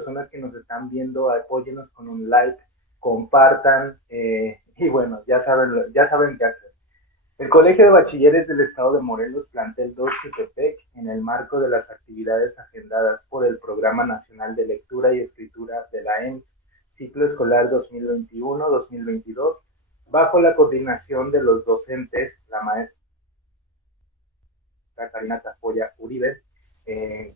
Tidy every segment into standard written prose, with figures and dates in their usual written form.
personas que nos están viendo, apóyenos con un like, compartan, y bueno, ya saben qué hacer. El Colegio de Bachilleres del Estado de Morelos, plantel 2 Jutepec, en el marco de las actividades agendadas por el Programa Nacional de Lectura y Escritura de la EMS, ciclo escolar 2021-2022, bajo la coordinación de los docentes, la maestra Karina Tafoya Uribe,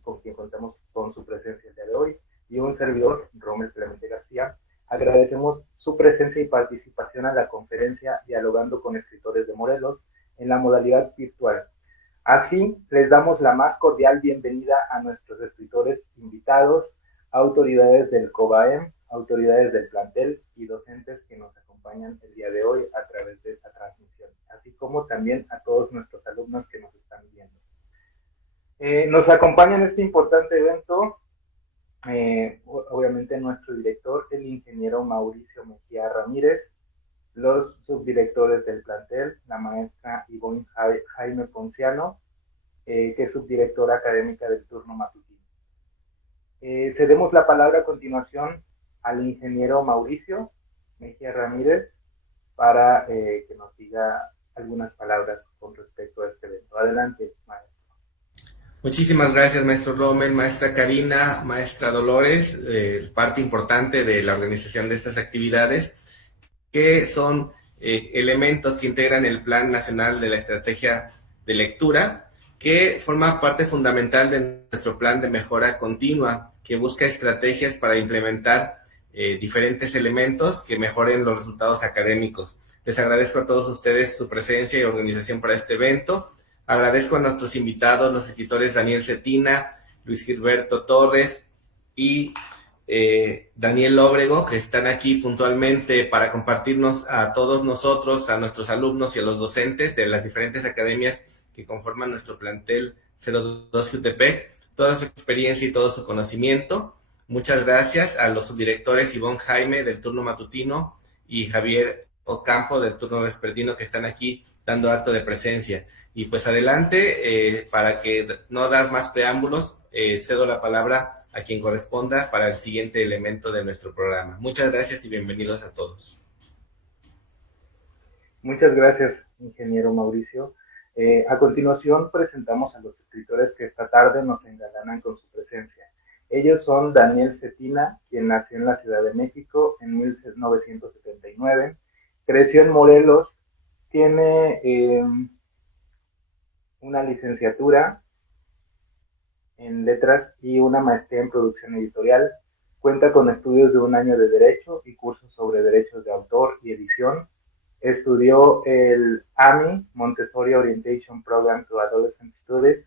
con quien contamos con su presencia el día de hoy, y un servidor, Rommel Clemente García. Agradecemos su presencia y participación a la conferencia Dialogando con Escritores de Morelos en la modalidad virtual. Así, les damos la más cordial bienvenida a nuestros escritores invitados, autoridades del COBAEM, autoridades del plantel y docentes que nos acompañan el día de hoy a través de esta transmisión, así como también a todos nuestros alumnos que nos están viendo. Nos acompaña en este importante evento, obviamente nuestro director, el ingeniero Mauricio Mejía Ramírez, los subdirectores del plantel, la maestra Ivonne Jaime Ponciano, que es subdirectora académica del turno matutino. Cedemos la palabra a continuación al ingeniero Mauricio Mejía Ramírez para que nos diga algunas palabras con respecto a este evento. Adelante, maestro. Muchísimas gracias, maestro Rommel, maestra Karina, maestra Dolores, parte importante de la organización de estas actividades, que son elementos que integran el Plan Nacional de la Estrategia de Lectura, que forma parte fundamental de nuestro plan de mejora continua, que busca estrategias para implementar diferentes elementos que mejoren los resultados académicos. Les agradezco a todos ustedes su presencia y organización para este evento. Agradezco a nuestros invitados, los escritores Daniel Cetina, Luis Gilberto Torres y Daniel Lóbrego, que están aquí puntualmente para compartirnos a todos nosotros, a nuestros alumnos y a los docentes de las diferentes academias que conforman nuestro plantel 02 Jutepec, toda su experiencia y todo su conocimiento. Muchas gracias a los subdirectores Ivonne Jaime del turno matutino y Javier Ocampo del turno vespertino, que están aquí dando acto de presencia. Y pues adelante, para que no dar más preámbulos, cedo la palabra a quien corresponda para el siguiente elemento de nuestro programa. Muchas gracias y bienvenidos a todos. Muchas gracias, ingeniero Mauricio. A continuación presentamos a los escritores que esta tarde nos engalanan con su presencia. Ellos son Daniel Cetina, quien nació en la Ciudad de México en 1979, creció en Morelos, tiene una licenciatura en letras y una maestría en producción editorial. Cuenta con estudios de un año de Derecho y cursos sobre derechos de autor y edición. Estudió el AMI, Montessori Orientation Program to Adolescent Studies,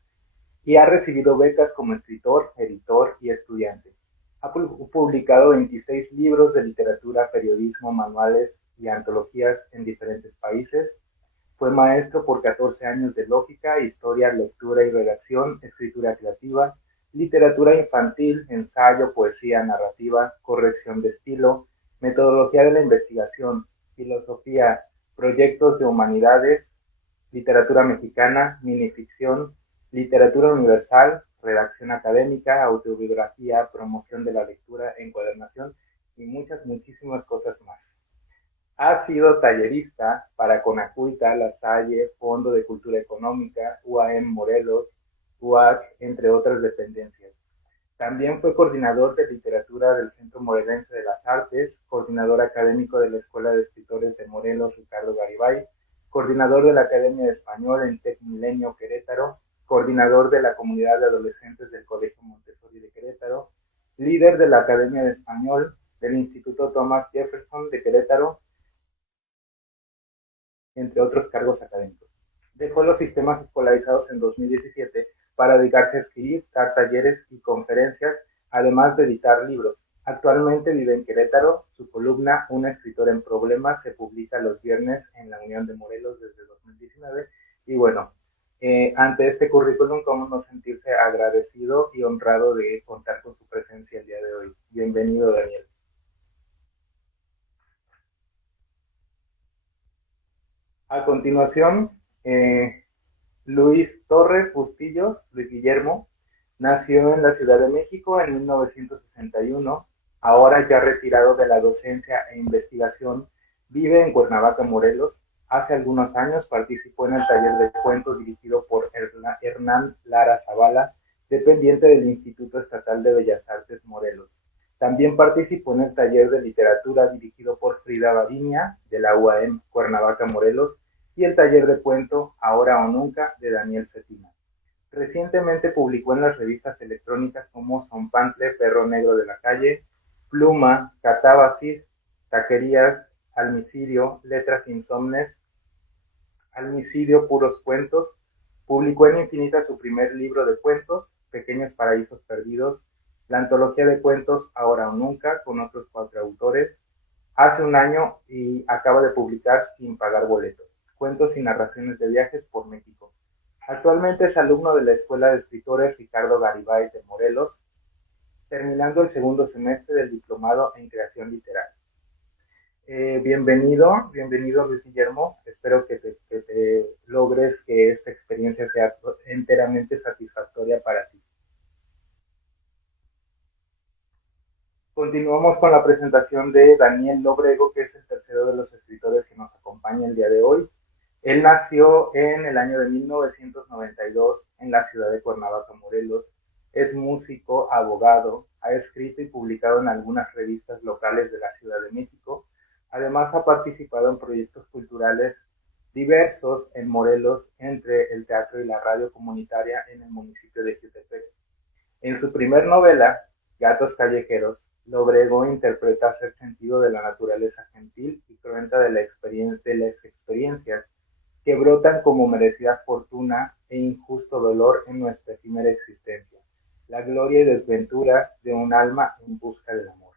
y ha recibido becas como escritor, editor y estudiante. Ha publicado 26 libros de literatura, periodismo, manuales y antologías en diferentes países. Fue maestro por 14 años de lógica, historia, lectura y redacción, escritura creativa, literatura infantil, ensayo, poesía, narrativa, corrección de estilo, metodología de la investigación, filosofía, proyectos de humanidades, literatura mexicana, minificción, literatura universal, redacción académica, autobiografía, promoción de la lectura, encuadernación y muchísimas cosas más. Ha sido tallerista para Conaculta, La Salle, Fondo de Cultura Económica, UAM Morelos, UAC, entre otras dependencias. También fue coordinador de literatura del Centro Morelense de las Artes, coordinador académico de la Escuela de Escritores de Morelos, Ricardo Garibay, coordinador de la Academia de Español en Tec Milenio Querétaro, coordinador de la comunidad de adolescentes del Colegio Montessori de Querétaro, líder de la Academia de Español del Instituto Thomas Jefferson de Querétaro, entre otros cargos académicos. Dejó los sistemas escolarizados en 2017 para dedicarse a escribir, dar talleres y conferencias, además de editar libros. Actualmente vive en Querétaro. Su columna Una escritora en problemas se publica los viernes en la Unión de Morelos desde 2019. Y bueno, ante este currículum, cómo no sentirse agradecido y honrado de contar con su presencia el día de hoy. Bienvenido, Daniel. A continuación, Luis Torres Bustillos, Luis Guillermo, Nació en la Ciudad de México en 1961. Ahora ya retirado de la docencia e investigación, vive en Cuernavaca, Morelos. Hace algunos años participó en el taller de cuentos dirigido por Hernán Lara Zavala, dependiente del Instituto Estatal de Bellas Artes Morelos. También participó en el taller de literatura dirigido por Frida Bariña, de la UAM Cuernavaca, Morelos, y el taller de cuento Ahora o Nunca, de Daniel Cetina. Recientemente publicó en las revistas electrónicas como Zompantle, Perro Negro de la Calle, Pluma, Catábasis, Taquerías, Almicidio, Letras Insomnes, Almicidio, Puros Cuentos. Publicó en Infinita su primer libro de cuentos, Pequeños Paraísos Perdidos, la antología de cuentos Ahora o Nunca, con otros 4 autores, hace un año, y acaba de publicar Sin Pagar Boletos, cuentos y narraciones de viajes por México. Actualmente es alumno de la Escuela de Escritores Ricardo Garibay de Morelos, terminando el segundo semestre del diplomado en creación literaria. Bienvenido Luis Guillermo. Espero que te logres que esta experiencia sea enteramente satisfactoria para ti. Continuamos con la presentación de Daniel Lobrego, que es el tercero de los escritores que nos acompaña el día de hoy. Él nació en el año de 1992 en la ciudad de Cuernavaca, Morelos. Es músico, abogado, ha escrito y publicado en algunas revistas locales de la Ciudad de México. Además, ha participado en proyectos culturales diversos en Morelos, entre el teatro y la radio comunitaria en el municipio de Jutepec. En su primer novela, Gatos Callejeros, Lobrego interpreta el sentido de la naturaleza gentil y cruenta de las experiencias que brotan como merecida fortuna e injusto dolor en nuestra efímera existencia, la gloria y desventura de un alma en busca del amor.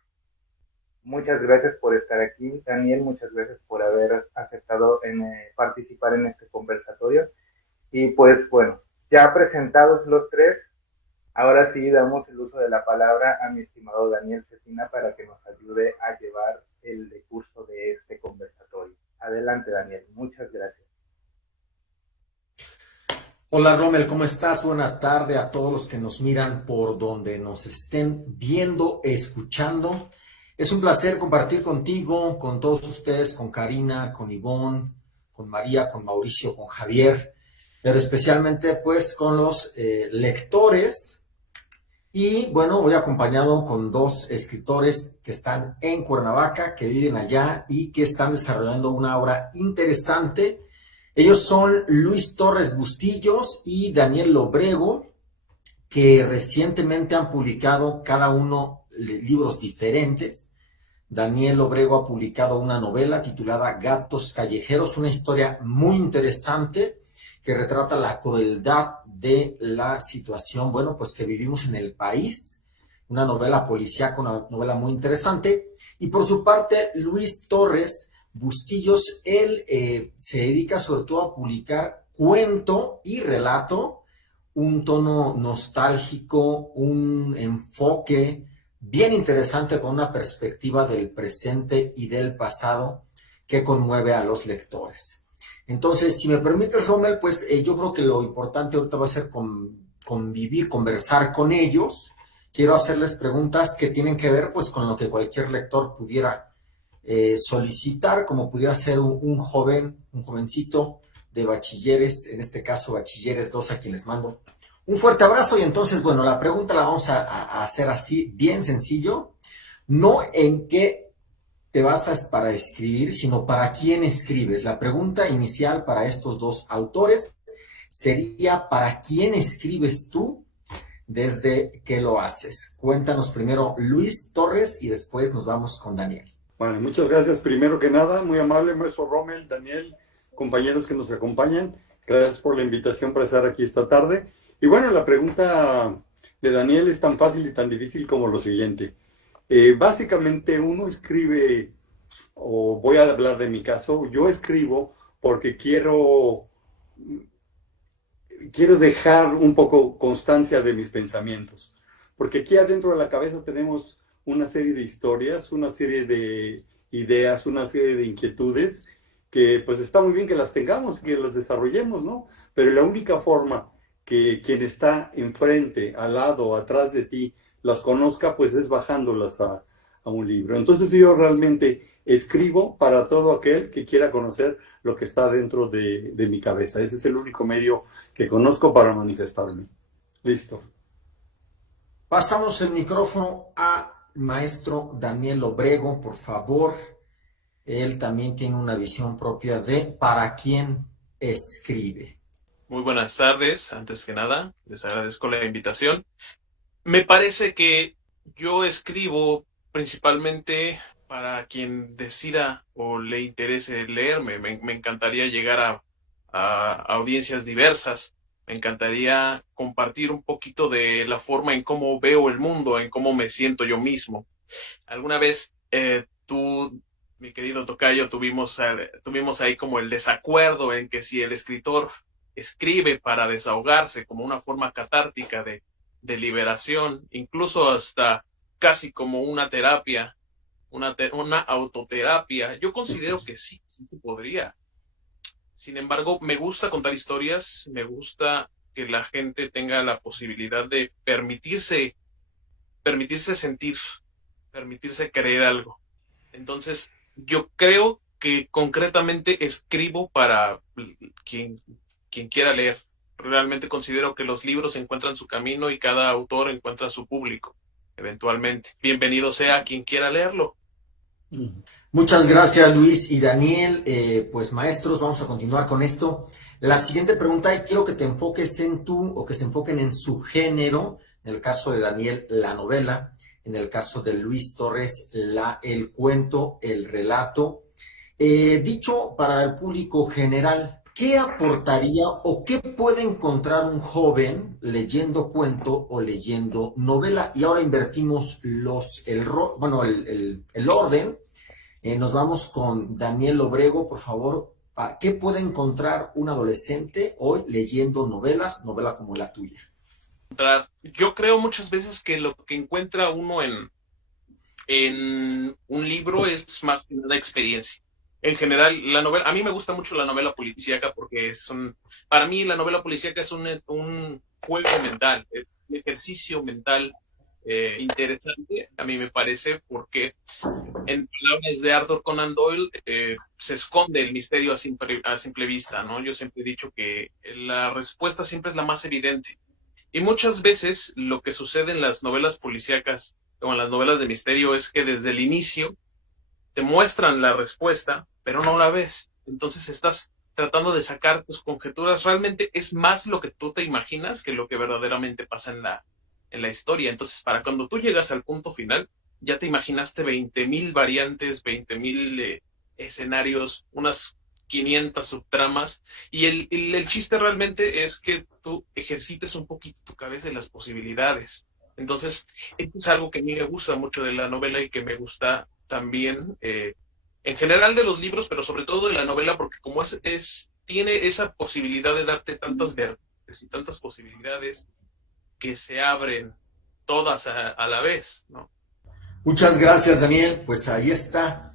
Muchas gracias por estar aquí, Daniel, muchas gracias por haber aceptado participar en este conversatorio. Y pues bueno, ya presentados los tres, ahora sí damos el uso de la palabra a mi estimado Daniel Cetina para que nos ayude a llevar el curso de este conversatorio. Adelante, Daniel, muchas gracias. Hola Rommel, ¿cómo estás? Buena tarde a todos los que nos miran por donde nos estén viendo, escuchando. Es un placer compartir contigo, con todos ustedes, con Karina, con Ivonne, con María, con Mauricio, con Javier, pero especialmente pues con los lectores. Y bueno, voy acompañado con 2 escritores que están en Cuernavaca, que viven allá y que están desarrollando una obra interesante. Ellos son Luis Torres Bustillos y Daniel Lobrego, que recientemente han publicado cada uno libros diferentes. Daniel Lobrego ha publicado una novela titulada Gatos Callejeros, una historia muy interesante que retrata la crueldad de la situación, bueno, pues que vivimos en el país. Una novela policíaca, una novela muy interesante. Y por su parte, Luis Torres Bustillos, él se dedica sobre todo a publicar cuento y relato, un tono nostálgico, un enfoque bien interesante con una perspectiva del presente y del pasado que conmueve a los lectores. Entonces, si me permites, Rommel, pues yo creo que lo importante ahorita va a ser convivir, conversar con ellos. Quiero hacerles preguntas que tienen que ver pues con lo que cualquier lector pudiera solicitar, como pudiera ser un jovencito de bachilleres, en este caso bachilleres 2, a quien les mando un fuerte abrazo. Y entonces, bueno, la pregunta la vamos a hacer así, bien sencillo, no en qué te basas para escribir, sino para quién escribes. La pregunta inicial para estos 2 autores sería: ¿para quién escribes tú? ¿Desde qué lo haces? Cuéntanos primero, Luis Torres, y después nos vamos con Daniel. Bueno, muchas gracias. Primero que nada, muy amable, maestro Rommel, Daniel, compañeros que nos acompañan. Gracias por la invitación para estar aquí esta tarde. Y bueno, la pregunta de Daniel es tan fácil y tan difícil como lo siguiente. Básicamente uno escribe, o voy a hablar de mi caso, yo escribo porque quiero dejar un poco constancia de mis pensamientos. Porque aquí adentro de la cabeza tenemos una serie de historias, una serie de ideas, una serie de inquietudes que pues está muy bien que las tengamos, que las desarrollemos, ¿no? Pero la única forma que quien está enfrente, al lado, atrás de ti, las conozca, pues es bajándolas a un libro. Entonces yo realmente escribo para todo aquel que quiera conocer lo que está dentro de mi cabeza. Ese es el único medio que conozco para manifestarme. Listo. Pasamos el micrófono a maestro Daniel Obrego, por favor. Él también tiene una visión propia de para quién escribe. Muy buenas tardes. Antes que nada, les agradezco la invitación. Me parece que yo escribo principalmente para quien decida o le interese leerme. Me encantaría llegar a audiencias diversas. Me encantaría compartir un poquito de la forma en cómo veo el mundo, en cómo me siento yo mismo. Alguna vez tú, mi querido tocayo, tuvimos ahí como el desacuerdo en que si el escritor escribe para desahogarse como una forma catártica de liberación, incluso hasta casi como una terapia, una autoterapia. Yo considero que sí se podría. Sin embargo, me gusta contar historias, me gusta que la gente tenga la posibilidad de permitirse sentir, permitirse creer algo. Entonces, yo creo que concretamente escribo para quien quiera leer. Realmente considero que los libros encuentran su camino y cada autor encuentra su público, eventualmente. Bienvenido sea quien quiera leerlo. Muchas gracias, Luis y Daniel. Pues maestros, vamos a continuar con esto. La siguiente pregunta, y quiero que te enfoques que se enfoquen en su género. En el caso de Daniel, la novela. En el caso de Luis Torres, el cuento, el relato. Dicho para el público general, ¿qué aportaría o qué puede encontrar un joven leyendo cuento o leyendo novela? Y ahora invertimos el orden. Nos vamos con Daniel Obrego, por favor. ¿Qué puede encontrar un adolescente hoy leyendo novela como la tuya? Yo creo muchas veces que lo que encuentra uno en un libro es más que una experiencia. En general, la novela, a mí me gusta mucho la novela policíaca porque para mí la novela policíaca es un juego mental, es un ejercicio mental interesante, a mí me parece, porque en palabras de Arthur Conan Doyle se esconde el misterio a simple vista, ¿no? Yo siempre he dicho que la respuesta siempre es la más evidente. Y muchas veces lo que sucede en las novelas policíacas o en las novelas de misterio es que desde el inicio te muestran la respuesta, pero no la ves. Entonces estás tratando de sacar tus conjeturas. Realmente es más lo que tú te imaginas que lo que verdaderamente pasa en la historia. Entonces, para cuando tú llegas al punto final, ya te imaginaste 20,000 variantes, 20,000 escenarios, unas 500 subtramas, y el chiste realmente es que tú ejercites un poquito tu cabeza y las posibilidades. Entonces, esto es algo que a mí me gusta mucho de la novela y que me gusta también en general de los libros, pero sobre todo de la novela, porque como tiene esa posibilidad de darte tantas vertientes y tantas posibilidades que se abren todas a la vez, ¿no? Muchas gracias, Daniel. Pues ahí está,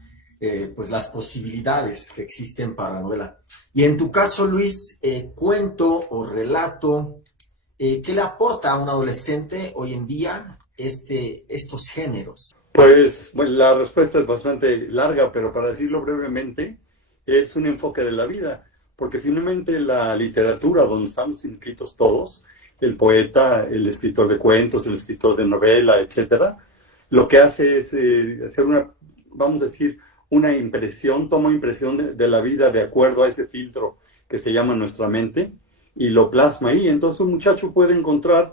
pues las posibilidades que existen para la novela. Y en tu caso, Luis, cuento o relato, ¿qué le aporta a un adolescente hoy en día estos géneros? Pues bueno, la respuesta es bastante larga, pero para decirlo brevemente, es un enfoque de la vida, porque finalmente la literatura, donde estamos inscritos todos, el poeta, el escritor de cuentos, el escritor de novela, etcétera, lo que hace es hacer vamos a decir, una impresión, toma impresión de la vida de acuerdo a ese filtro que se llama nuestra mente y lo plasma ahí. Entonces un muchacho puede encontrar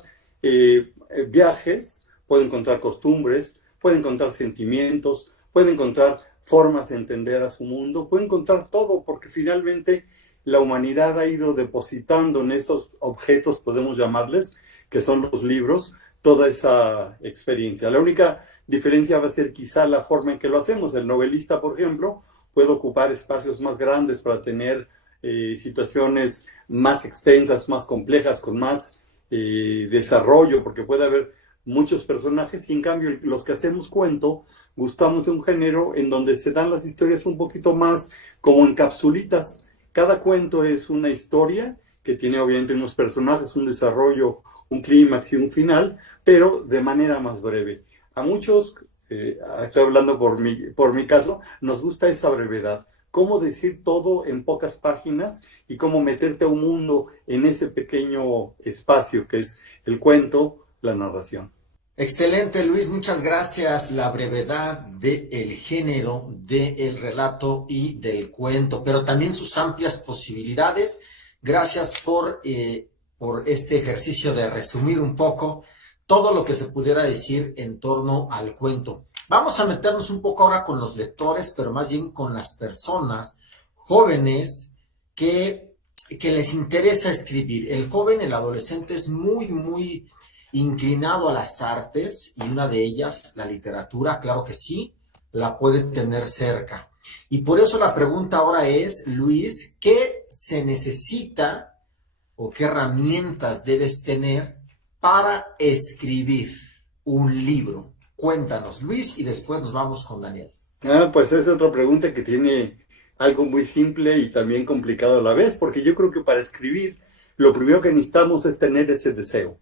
viajes, puede encontrar costumbres, puede encontrar sentimientos, puede encontrar formas de entender a su mundo, puede encontrar todo, porque finalmente la humanidad ha ido depositando en estos objetos, podemos llamarles, que son los libros, toda esa experiencia. La única diferencia va a ser quizá la forma en que lo hacemos. El novelista, por ejemplo, puede ocupar espacios más grandes para tener situaciones más extensas, más complejas, con más desarrollo, porque puede haber muchos personajes, y en cambio los que hacemos cuento gustamos de un género en donde se dan las historias un poquito más como en capsulitas. Cada cuento es una historia que tiene obviamente unos personajes, un desarrollo, un clímax y un final, pero de manera más breve. A muchos, estoy hablando por mi caso, nos gusta esa brevedad. Cómo decir todo en pocas páginas y cómo meterte a un mundo en ese pequeño espacio que es el cuento, la narración. Excelente, Luis, muchas gracias. La brevedad del género, del relato y del cuento, pero también sus amplias posibilidades. Gracias por este ejercicio de resumir un poco todo lo que se pudiera decir en torno al cuento. Vamos a meternos un poco ahora con los lectores, pero más bien con las personas jóvenes que les interesa escribir. El joven, el adolescente es muy inclinado a las artes y una de ellas, la literatura, claro que sí, la puede tener cerca. Y por eso la pregunta ahora es, Luis, ¿qué se necesita o qué herramientas debes tener para escribir un libro? Cuéntanos, Luis, y después nos vamos con Daniel. Pues es otra pregunta que tiene algo muy simple y también complicado a la vez, porque yo creo que para escribir lo primero que necesitamos es tener ese deseo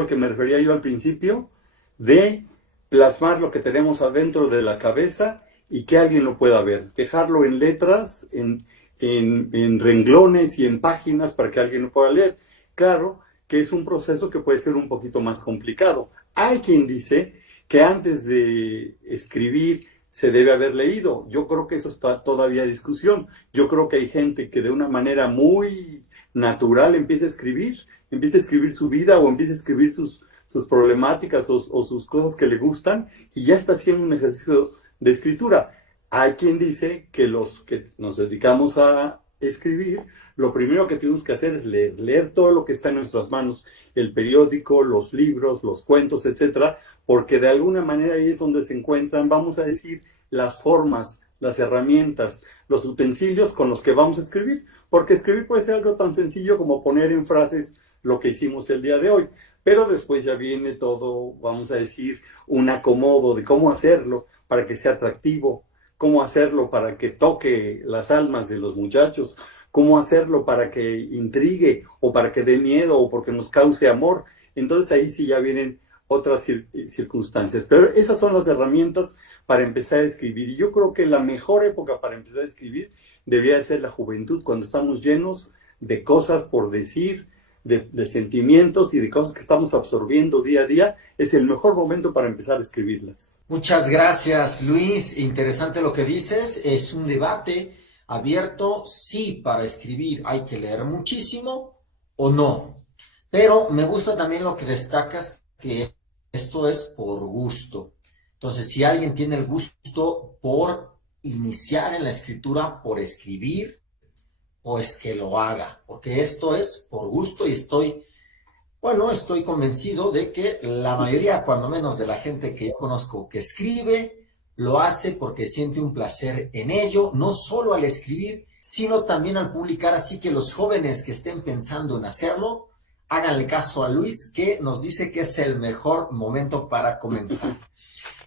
al que me refería yo al principio, de plasmar lo que tenemos adentro de la cabeza y que alguien lo pueda ver, dejarlo en letras, en renglones y en páginas para que alguien lo pueda leer. Claro que es un proceso que puede ser un poquito más complicado. Hay quien dice que antes de escribir se debe haber leído. Yo creo que eso está todavía a discusión. Yo creo que hay gente que de una manera muy natural empieza a escribir su vida o empieza a escribir sus problemáticas o sus cosas que le gustan y ya está haciendo un ejercicio de escritura. Hay quien dice que los que nos dedicamos a escribir, lo primero que tenemos que hacer es leer todo lo que está en nuestras manos, el periódico, los libros, los cuentos, etcétera, porque de alguna manera ahí es donde se encuentran, vamos a decir, las formas, las herramientas, los utensilios con los que vamos a escribir, porque escribir puede ser algo tan sencillo como poner en frases lo que hicimos el día de hoy, pero después ya viene todo, vamos a decir, un acomodo de cómo hacerlo para que sea atractivo, cómo hacerlo para que toque las almas de los muchachos, cómo hacerlo para que intrigue o para que dé miedo o porque nos cause amor. Entonces ahí sí ya vienen otras circunstancias. Pero esas son las herramientas para empezar a escribir. Y yo creo que la mejor época para empezar a escribir debería ser la juventud, cuando estamos llenos de cosas por decir, de sentimientos y de cosas que estamos absorbiendo día a día. Es el mejor momento para empezar a escribirlas. Muchas gracias, Luis. Interesante lo que dices. Es un debate abierto. Sí, para escribir hay que leer muchísimo o no. Pero me gusta también lo que destacas, que esto es por gusto. Entonces, si alguien tiene el gusto por iniciar en la escritura, por escribir, pues que lo haga, porque esto es por gusto y estoy convencido de que la mayoría, cuando menos de la gente que yo conozco que escribe, lo hace porque siente un placer en ello, no solo al escribir, sino también al publicar. Así que los jóvenes que estén pensando en hacerlo, háganle caso a Luis, que nos dice que es el mejor momento para comenzar.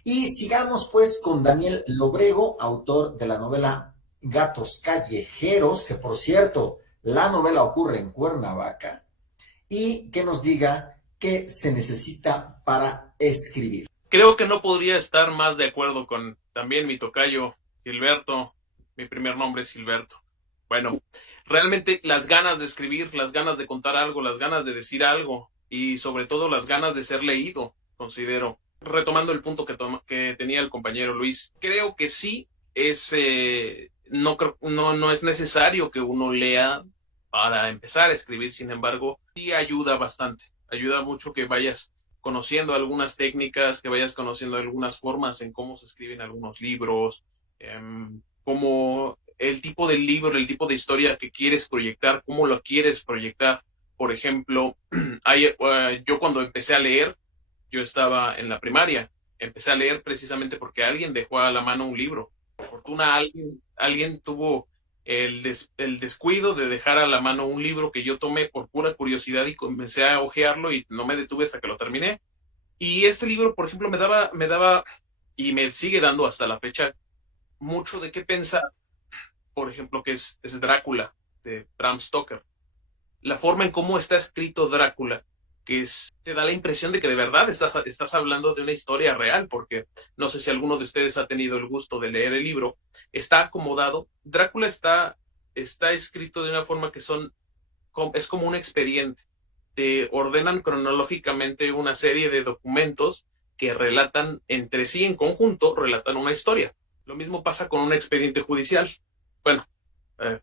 Y sigamos pues con Daniel Lobrego, autor de la novela Gatos Callejeros, que por cierto, la novela ocurre en Cuernavaca, y que nos diga qué se necesita para escribir. Creo que no podría estar más de acuerdo con también mi tocayo Gilberto. Mi primer nombre es Gilberto. Bueno, realmente las ganas de escribir, las ganas de contar algo, las ganas de decir algo y sobre todo las ganas de ser leído, considero. Retomando el punto que tenía el compañero Luis, creo que sí es... no es necesario que uno lea para empezar a escribir, sin embargo, sí ayuda bastante. Ayuda mucho que vayas conociendo algunas técnicas, que vayas conociendo algunas formas en cómo se escriben algunos libros, como el tipo de libro, el tipo de historia que quieres proyectar, cómo lo quieres proyectar. Por ejemplo, yo cuando empecé a leer, yo estaba en la primaria, empecé a leer precisamente porque alguien dejó a la mano un libro. Por fortuna alguien tuvo el descuido de dejar a la mano un libro que yo tomé por pura curiosidad y comencé a hojearlo y no me detuve hasta que lo terminé. Y este libro, por ejemplo, me daba y me sigue dando hasta la fecha mucho de qué pensar. Por ejemplo, que es Drácula, de Bram Stoker. la forma en cómo está escrito Drácula, te da la impresión de que de verdad estás hablando de una historia real, porque no sé si alguno de ustedes ha tenido el gusto de leer el libro. Está acomodado. Drácula está escrito de una forma que es como un expediente. Te ordenan cronológicamente una serie de documentos que relatan entre sí, en conjunto, relatan una historia. Lo mismo pasa con un expediente judicial. Bueno,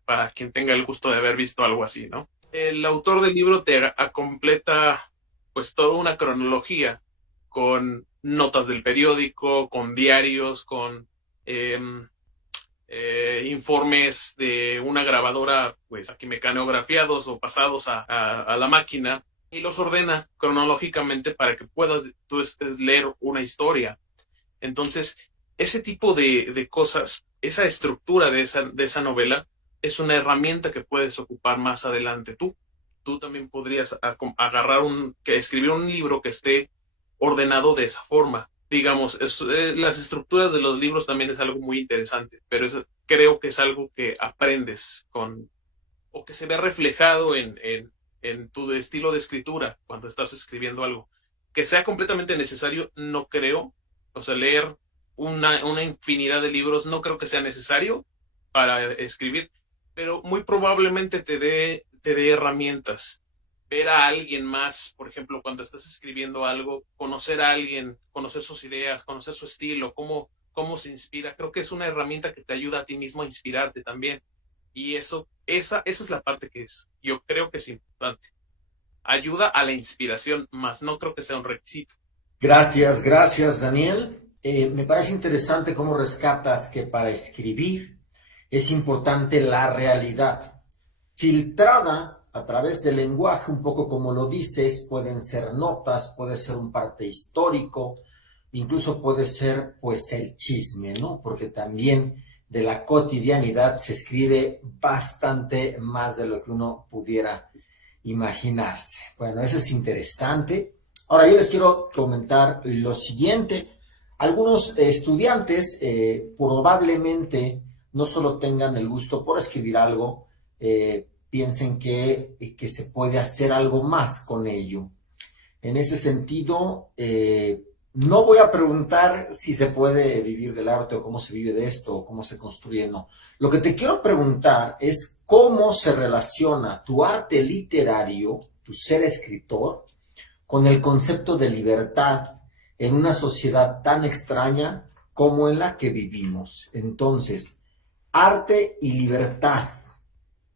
para quien tenga el gusto de haber visto algo así, ¿no? El autor del libro te completa pues toda una cronología con notas del periódico, con diarios, con informes de una grabadora, pues aquí mecanografiados o pasados a la máquina, y los ordena cronológicamente para que puedas tú leer una historia. Entonces, ese tipo de cosas, esa estructura de esa novela, es una herramienta que puedes ocupar más adelante tú. Tú también podrías escribir un libro que esté ordenado de esa forma. Digamos, las estructuras de los libros también es algo muy interesante, pero creo que es algo que aprendes o que se ve reflejado en tu estilo de escritura cuando estás escribiendo algo. Que sea completamente necesario, no creo. O sea, leer una infinidad de libros no creo que sea necesario para escribir, pero muy probablemente te dé herramientas. Ver a alguien más, por ejemplo, cuando estás escribiendo algo, conocer a alguien, conocer sus ideas, conocer su estilo, cómo se inspira, creo que es una herramienta que te ayuda a ti mismo a inspirarte también. Y esa es la parte yo creo que es importante. Ayuda a la inspiración, más no creo que sea un requisito. Gracias, Daniel. Me parece interesante cómo rescatas que para escribir es importante la realidad, filtrada a través del lenguaje, un poco como lo dices, pueden ser notas, puede ser un parte histórico, incluso puede ser pues el chisme, ¿no? Porque también de la cotidianidad se escribe bastante más de lo que uno pudiera imaginarse. Bueno, eso es interesante. Ahora yo les quiero comentar lo siguiente. Algunos estudiantes probablemente no solo tengan el gusto por escribir algo, piensen que se puede hacer algo más con ello. En ese sentido, no voy a preguntar si se puede vivir del arte o cómo se vive de esto o cómo se construye, no. Lo que te quiero preguntar es cómo se relaciona tu arte literario, tu ser escritor, con el concepto de libertad en una sociedad tan extraña como en la que vivimos. Entonces, arte y libertad,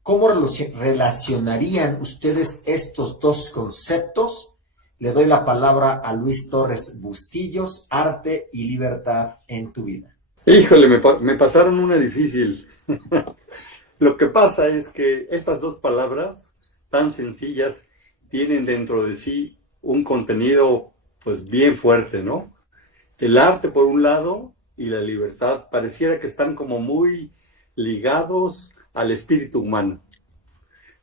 ¿cómo relacionarían ustedes estos dos conceptos? Le doy la palabra a Luis Torres Bustillos, arte y libertad en tu vida. Híjole, me pasaron una difícil. Lo que pasa es que estas dos palabras tan sencillas tienen dentro de sí un contenido pues bien fuerte, ¿no? El arte por un lado y la libertad pareciera que están como muy ligados al espíritu humano.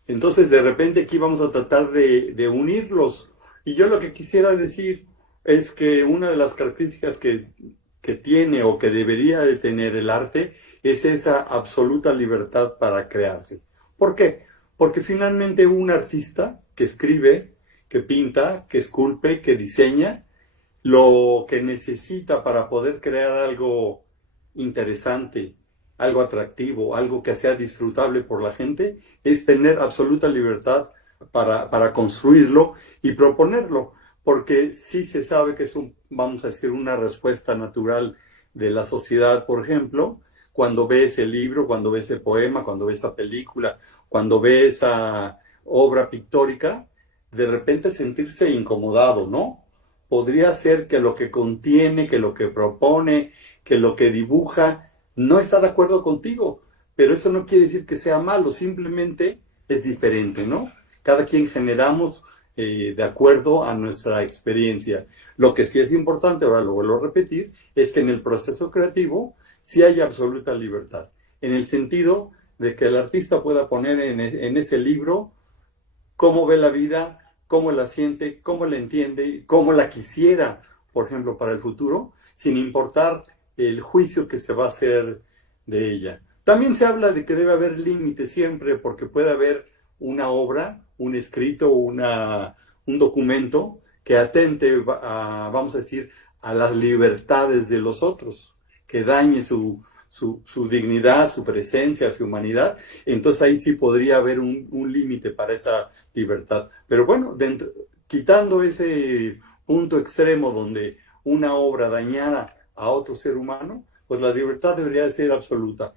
Entonces de repente aquí vamos a tratar de unirlos. Y yo lo que quisiera decir es que una de las características que tiene o que debería de tener el arte es esa absoluta libertad para crearse. ¿Por qué? Porque finalmente un artista que escribe, que pinta, que esculpe, que diseña, lo que necesita para poder crear algo interesante, algo atractivo, algo que sea disfrutable por la gente, es tener absoluta libertad para construirlo y proponerlo, porque sí se sabe que es vamos a decir, una respuesta natural de la sociedad, por ejemplo, cuando ve ese libro, cuando ve ese poema, cuando ve esa película, cuando ve esa obra pictórica, de repente sentirse incomodado, ¿no? Podría ser que lo que contiene, que lo que propone, que lo que dibuja, no está de acuerdo contigo, pero eso no quiere decir que sea malo, simplemente es diferente, ¿no? Cada quien generamos de acuerdo a nuestra experiencia. Lo que sí es importante, ahora lo vuelvo a repetir, es que en el proceso creativo sí hay absoluta libertad, en el sentido de que el artista pueda poner en ese libro cómo ve la vida, cómo la siente, cómo la entiende, cómo la quisiera, por ejemplo, para el futuro, sin importar el juicio que se va a hacer de ella. También se habla de que debe haber límites siempre, porque puede haber una obra un escrito, un documento que atente, vamos a decir, a las libertades de los otros, que dañe su dignidad, su presencia, su humanidad. Entonces ahí sí podría haber un límite para esa libertad. Pero bueno, quitando ese punto extremo donde una obra dañara a otro ser humano, pues la libertad debería ser absoluta.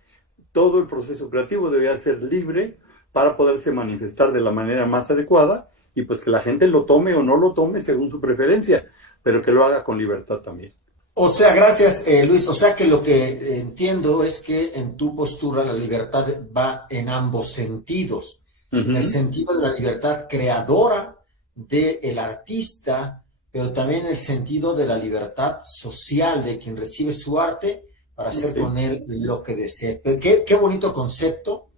Todo el proceso creativo debería ser libre para poderse manifestar de la manera más adecuada y pues que la gente lo tome o no lo tome según su preferencia, pero que lo haga con libertad también. O sea, gracias, Luis. O sea que lo que entiendo es que en tu postura la libertad va en ambos sentidos. En el sentido de la libertad creadora del artista, pero también en el sentido de la libertad social de quien recibe su arte para hacer con él lo que desee. Qué bonito concepto,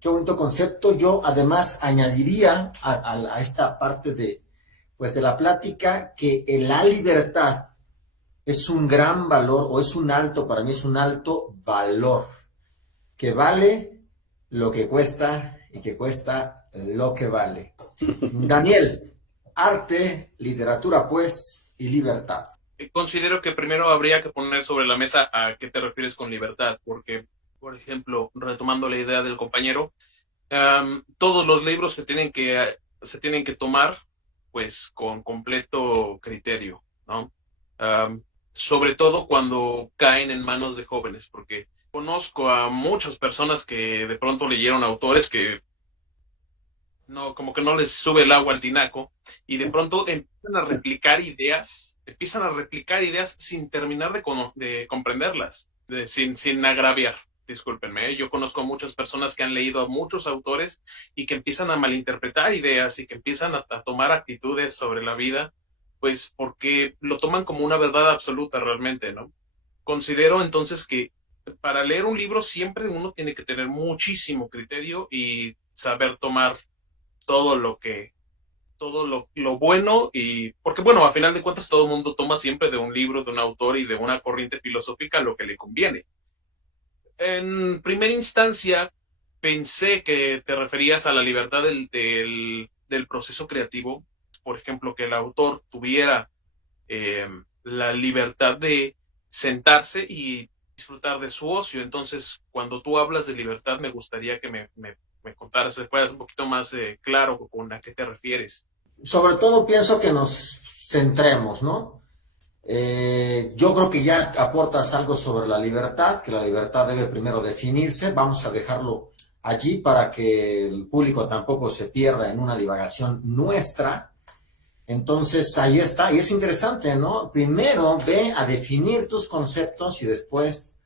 qué bonito concepto. Yo además añadiría a esta parte de la plática que la libertad es un gran valor, o es un alto, para mí es un alto valor, que vale lo que cuesta y que cuesta lo que vale. Daniel, arte, literatura, pues, y libertad. Considero que primero habría que poner sobre la mesa a qué te refieres con libertad, porque, por ejemplo, retomando la idea del compañero, todos los libros se tienen que tomar, pues, con completo criterio, ¿no? Sobre todo cuando caen en manos de jóvenes, porque conozco a muchas personas que de pronto leyeron autores que no, como que no les sube el agua al tinaco, y de pronto empiezan a replicar ideas sin terminar de comprenderlas, sin agraviar. Discúlpenme, yo conozco a muchas personas que han leído a muchos autores y que empiezan a malinterpretar ideas y que empiezan a tomar actitudes sobre la vida, pues porque lo toman como una verdad absoluta realmente, ¿no? Considero entonces que para leer un libro siempre uno tiene que tener muchísimo criterio y saber tomar todo lo bueno, y porque bueno, a final de cuentas todo el mundo toma siempre de un libro, de un autor y de una corriente filosófica lo que le conviene. En primera instancia pensé que te referías a la libertad del proceso creativo, por ejemplo, que el autor tuviera la libertad de sentarse y disfrutar de su ocio. Entonces, cuando tú hablas de libertad, me gustaría que me contaras, fueras un poquito más claro con a qué te refieres. Sobre todo pienso que nos centremos, ¿no? Yo creo que ya aportas algo sobre la libertad, que la libertad debe primero definirse. Vamos a dejarlo allí para que el público tampoco se pierda en una divagación nuestra. Entonces ahí está, y es interesante, ¿no? Primero ve a definir tus conceptos y después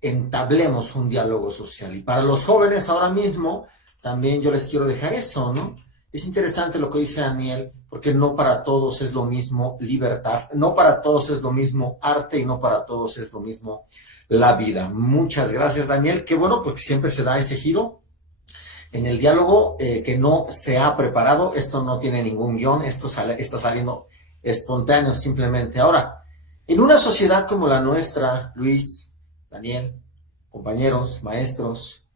entablemos un diálogo social. Y para los jóvenes ahora mismo, también yo les quiero dejar eso, ¿no? Es interesante lo que dice Daniel, porque no para todos es lo mismo libertad, no para todos es lo mismo arte y no para todos es lo mismo la vida. Muchas gracias, Daniel. Qué bueno, porque siempre se da ese giro en el diálogo que no se ha preparado. Esto no tiene ningún guión, esto está saliendo espontáneo simplemente. Ahora, en una sociedad como la nuestra, Luis, Daniel, compañeros, maestros,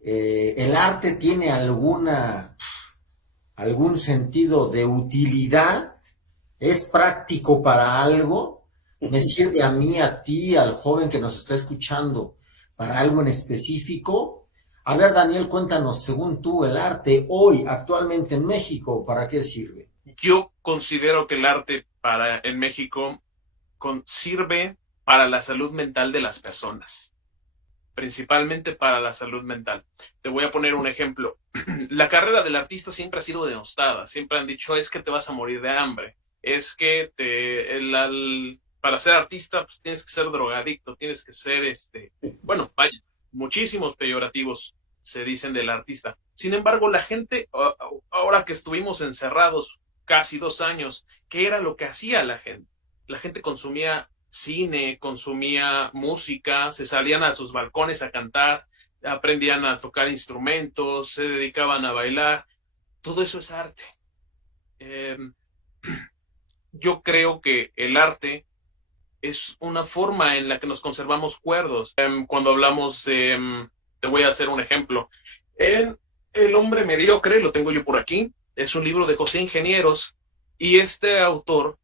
el arte tiene algún sentido de utilidad, es práctico para algo, me sirve a mí, a ti, al joven que nos está escuchando, para algo en específico. A ver, Daniel, cuéntanos, según tú, el arte hoy, actualmente en México, ¿para qué sirve? Yo considero que el arte en México sirve para la salud mental de las personas, principalmente para la salud mental. Te voy a poner un ejemplo. La carrera del artista siempre ha sido denostada, siempre han dicho, es que te vas a morir de hambre, es que para ser artista pues, tienes que ser drogadicto, tienes que ser, bueno, vaya, muchísimos peyorativos se dicen del artista. Sin embargo, la gente, ahora que estuvimos encerrados casi 2 años, ¿qué era lo que hacía la gente? La gente consumía cine, consumía música, se salían a sus balcones a cantar, aprendían a tocar instrumentos, se dedicaban a bailar. Todo eso es arte. Yo creo que el arte es una forma en la que nos conservamos cuerdos. Cuando hablamos te voy a hacer un ejemplo. En El hombre mediocre, lo tengo yo por aquí, es un libro de José Ingenieros, y este autor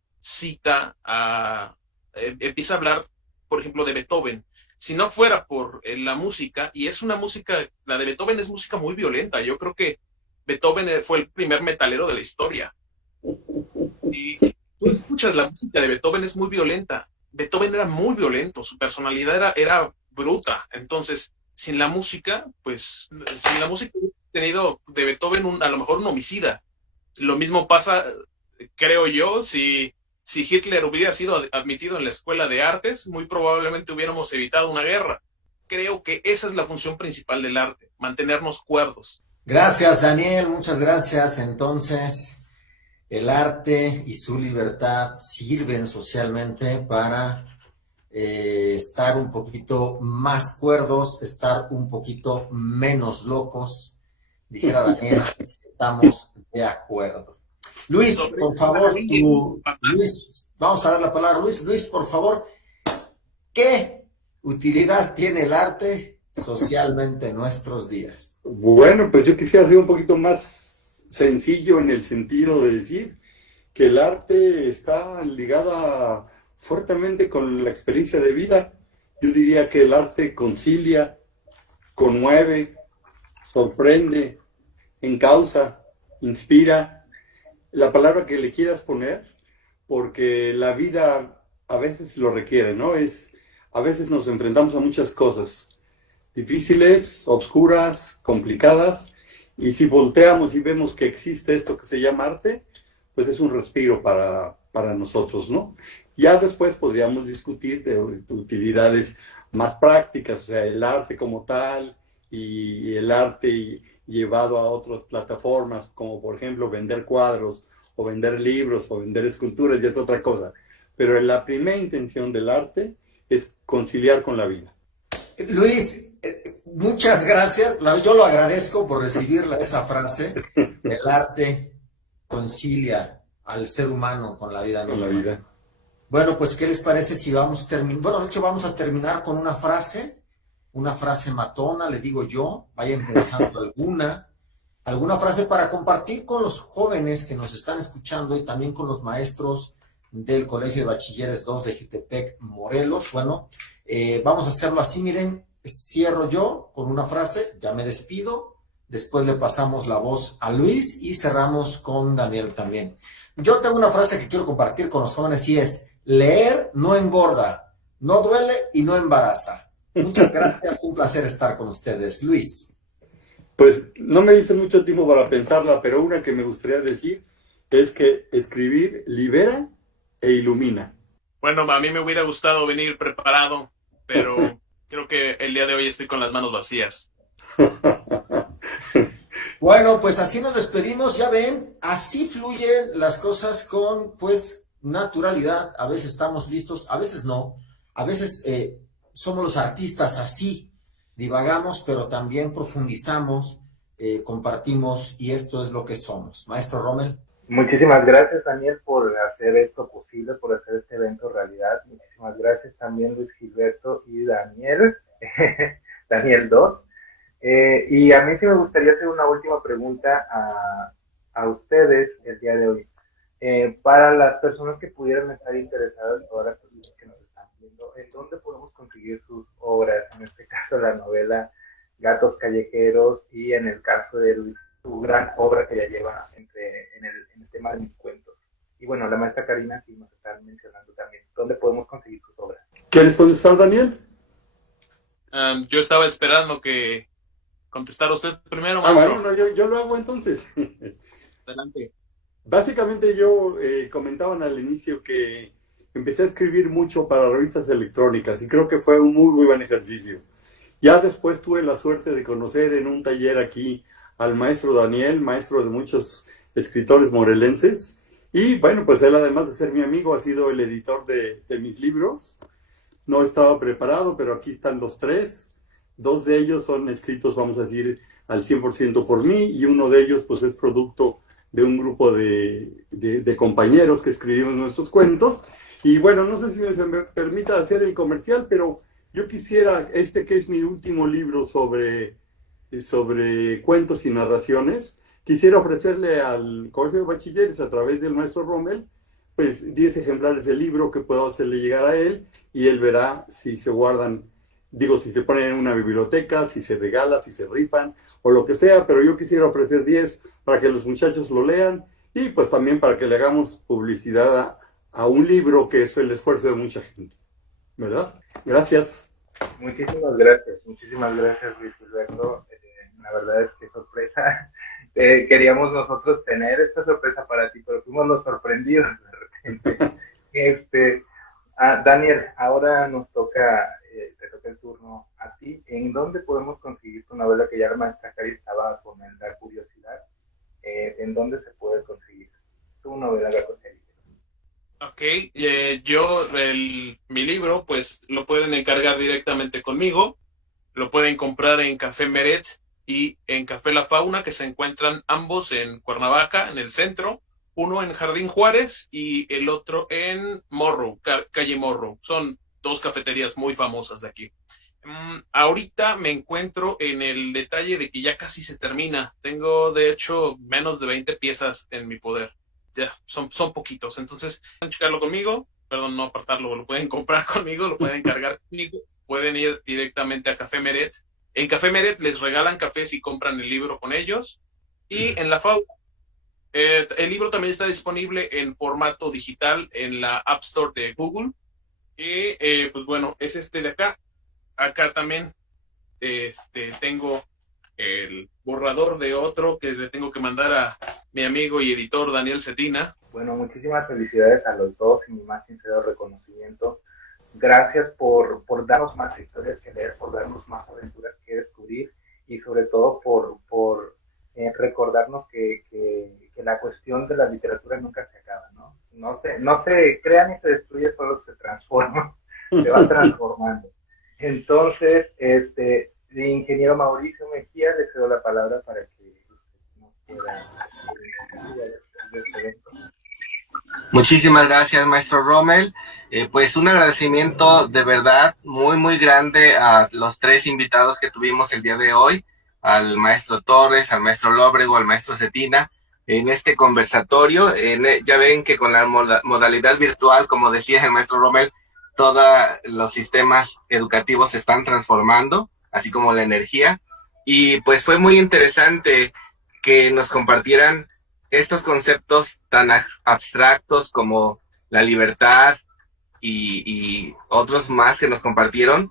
empieza a hablar, por ejemplo, de Beethoven. Si no fuera por la música, y es una música, la de Beethoven es música muy violenta, yo creo que Beethoven fue el primer metalero de la historia. Y tú escuchas la música de Beethoven, es muy violenta. Beethoven era muy violento, su personalidad era bruta. Entonces, sin la música, pues, sin la música hubiera tenido de Beethoven a lo mejor un homicida. Lo mismo pasa, creo yo, si Hitler hubiera sido admitido en la escuela de artes, muy probablemente hubiéramos evitado una guerra. Creo que esa es la función principal del arte, mantenernos cuerdos. Gracias, Daniel, muchas gracias. Entonces, el arte y su libertad sirven socialmente para estar un poquito más cuerdos, estar un poquito menos locos, dijera Daniel, estamos de acuerdo. Luis, por favor, Luis, vamos a dar la palabra a Luis. Luis, por favor, ¿qué utilidad tiene el arte socialmente en nuestros días? Bueno, pues yo quisiera ser un poquito más sencillo en el sentido de decir que el arte está ligada fuertemente con la experiencia de vida. Yo diría que el arte concilia, conmueve, sorprende, encausa, inspira, la palabra que le quieras poner, porque la vida a veces lo requiere, ¿no? A veces nos enfrentamos a muchas cosas difíciles, oscuras, complicadas, y si volteamos y vemos que existe esto que se llama arte, pues es un respiro para nosotros, ¿no? Ya después podríamos discutir de utilidades más prácticas, o sea, el arte como tal y el arte llevado a otras plataformas, como por ejemplo vender cuadros o vender libros o vender esculturas, ya es otra cosa. Pero la primera intención del arte es conciliar con la vida. Luis, muchas gracias. Yo lo agradezco por recibir esa frase. El arte concilia al ser humano con la vida misma. Con la vida. Bueno, pues, ¿qué les parece si vamos terminando? Bueno, de hecho, vamos a terminar con una frase matona, le digo yo. Vayan pensando alguna frase para compartir con los jóvenes que nos están escuchando y también con los maestros del Colegio de Bachilleres 2 de Jutepec, Morelos. Bueno, vamos a hacerlo así, miren, cierro yo con una frase, ya me despido, después le pasamos la voz a Luis y cerramos con Daniel también. Yo tengo una frase que quiero compartir con los jóvenes y es: leer no engorda, no duele y no embaraza. Muchas gracias, un placer estar con ustedes. Luis. Pues no me dice mucho tiempo para pensarla, pero una que me gustaría decir es que escribir libera e ilumina. Bueno, a mí me hubiera gustado venir preparado, pero creo que el día de hoy estoy con las manos vacías. Bueno, pues así nos despedimos, ya ven, así fluyen las cosas con, pues, naturalidad. A veces estamos listos, a veces no, a veces somos los artistas así, divagamos, pero también profundizamos, compartimos, y esto es lo que somos. Maestro Rommel. Muchísimas gracias, Daniel, por hacer esto posible, por hacer este evento realidad. Muchísimas gracias también, Luis Gilberto y Daniel, Daniel 2. Y a mí sí me gustaría hacer una última pregunta a ustedes el día de hoy. Para las personas que pudieran estar interesadas, todas las personas que nos están viendo, ¿en dónde podemos conseguir sus obras? En este caso, la novela Gatos Callejeros, y en el caso de Luis, su gran obra que ya lleva en el tema de mis cuentos. Y bueno, la maestra Karina sí nos está mencionando también. ¿Dónde podemos conseguir sus obras? ¿Quieres contestar, Daniel? Yo estaba esperando que contestara usted primero, maestro. Bueno, yo lo hago entonces. Adelante. Básicamente yo comentaban al inicio que empecé a escribir mucho para revistas electrónicas y creo que fue un muy, muy buen ejercicio. Ya después tuve la suerte de conocer en un taller aquí al maestro Daniel, maestro de muchos escritores morelenses, y bueno, pues él, además de ser mi amigo, ha sido el editor de mis libros. No estaba preparado, pero aquí están los tres. 2 de ellos son escritos, vamos a decir, al 100% por mí, y uno de ellos pues es producto de un grupo de compañeros que escribimos nuestros cuentos. Y bueno, no sé si se me permita hacer el comercial, pero yo quisiera, que es mi último libro sobre sobre cuentos y narraciones, quisiera ofrecerle al Colegio de Bachilleres a través del maestro Rommel, pues 10 ejemplares del libro que puedo hacerle llegar a él y él verá si se guardan, digo, si se ponen en una biblioteca, si se regala, si se rifan o lo que sea, pero yo quisiera ofrecer 10 para que los muchachos lo lean y pues también para que le hagamos publicidad a un libro que es el esfuerzo de mucha gente, ¿verdad? Gracias. Muchísimas gracias Luis Gilberto. La verdad es que sorpresa. Queríamos nosotros tener esta sorpresa para ti, pero fuimos los sorprendidos de repente. Daniel, ahora nos toca, te toca el turno a ti. ¿En dónde podemos conseguir tu novela que ya la maestra Cari estaba con la curiosidad? ¿En dónde se puede conseguir tu novela Gato Feliz? Ok, mi libro, pues lo pueden encargar directamente conmigo, lo pueden comprar en Café Meret y en Café La Fauna, que se encuentran ambos en Cuernavaca, en el centro, uno en Jardín Juárez y el otro en Morro, calle Morro. Son dos cafeterías muy famosas de aquí. Ahorita me encuentro en el detalle de que ya casi se termina. Tengo, de hecho, menos de 20 piezas en mi poder. Ya, son poquitos. Entonces, pueden checarlo conmigo. Perdón, no apartarlo. Lo pueden comprar conmigo, lo pueden cargar conmigo. Pueden ir directamente a Café Meret. En Café Meret les regalan café si compran el libro con ellos. Y en la FAU, el libro también está disponible en formato digital en la App Store de Google. Y pues bueno, es este de acá. Acá también tengo el borrador de otro que le tengo que mandar a mi amigo y editor Daniel Cetina. Bueno, muchísimas felicidades a los dos y mi más sincero reconocimiento. Gracias por darnos más historias que leer, por darnos más aventuras que descubrir y sobre todo por recordarnos que la cuestión de la literatura nunca se acaba, ¿no? No se crea ni se destruye, solo se transforma, se va transformando. Entonces, el ingeniero Mauricio Mejía, le cedo la palabra para que nos pueda de este evento. Muchísimas gracias, maestro Rommel. Pues un agradecimiento de verdad muy, muy grande a los tres invitados que tuvimos el día de hoy, al maestro Torres, al maestro Lóbrego, al maestro Cetina, en este conversatorio. Ya ven que con la modalidad virtual, como decía el maestro Rommel, todos los sistemas educativos se están transformando, así como la energía. Y pues fue muy interesante que nos compartieran estos conceptos tan abstractos como la libertad y otros más que nos compartieron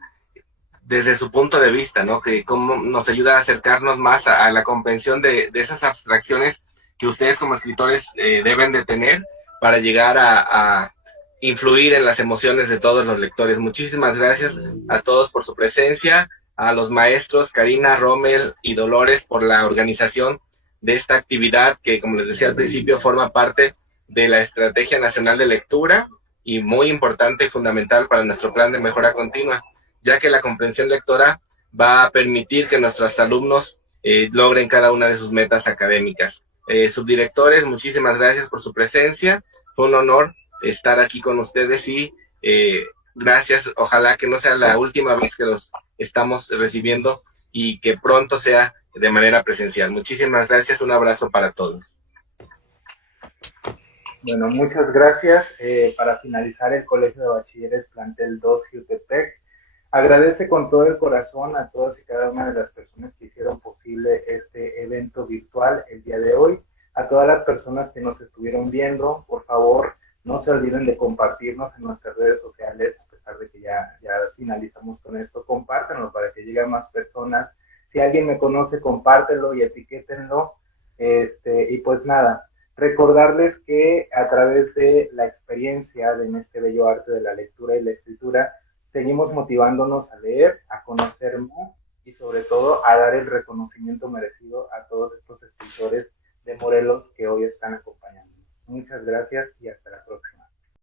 desde su punto de vista, ¿no? Que cómo nos ayuda a acercarnos más a la comprensión de esas abstracciones que ustedes como escritores deben de tener para llegar a influir en las emociones de todos los lectores. Muchísimas gracias a todos por su presencia, a los maestros Karina, Rommel y Dolores por la organización de esta actividad que, como les decía al principio, forma parte de la Estrategia Nacional de Lectura y muy importante y fundamental para nuestro plan de mejora continua, ya que la comprensión lectora va a permitir que nuestros alumnos logren cada una de sus metas académicas. Subdirectores, muchísimas gracias por su presencia. Fue un honor estar aquí con ustedes y gracias. Ojalá que no sea la última vez que los estamos recibiendo y que pronto sea de manera presencial. Muchísimas gracias. Un abrazo para todos. Bueno, muchas gracias. Para finalizar, el Colegio de Bachilleres Plantel 2 Jutepec agradece con todo el corazón a todas y cada una de las personas que hicieron posible este evento virtual el día de hoy. A todas las personas que nos estuvieron viendo, por favor, no se olviden de compartirnos en nuestras redes sociales, a pesar de que ya finalizamos con esto. Compártanlo para que lleguen más personas. Si alguien me conoce, compártelo y etiquétenlo. Y pues nada, recordarles que a través de la experiencia en este bello arte de la lectura y la escritura, seguimos motivándonos a leer, a conocer más y sobre todo a dar el reconocimiento merecido a todos estos escritores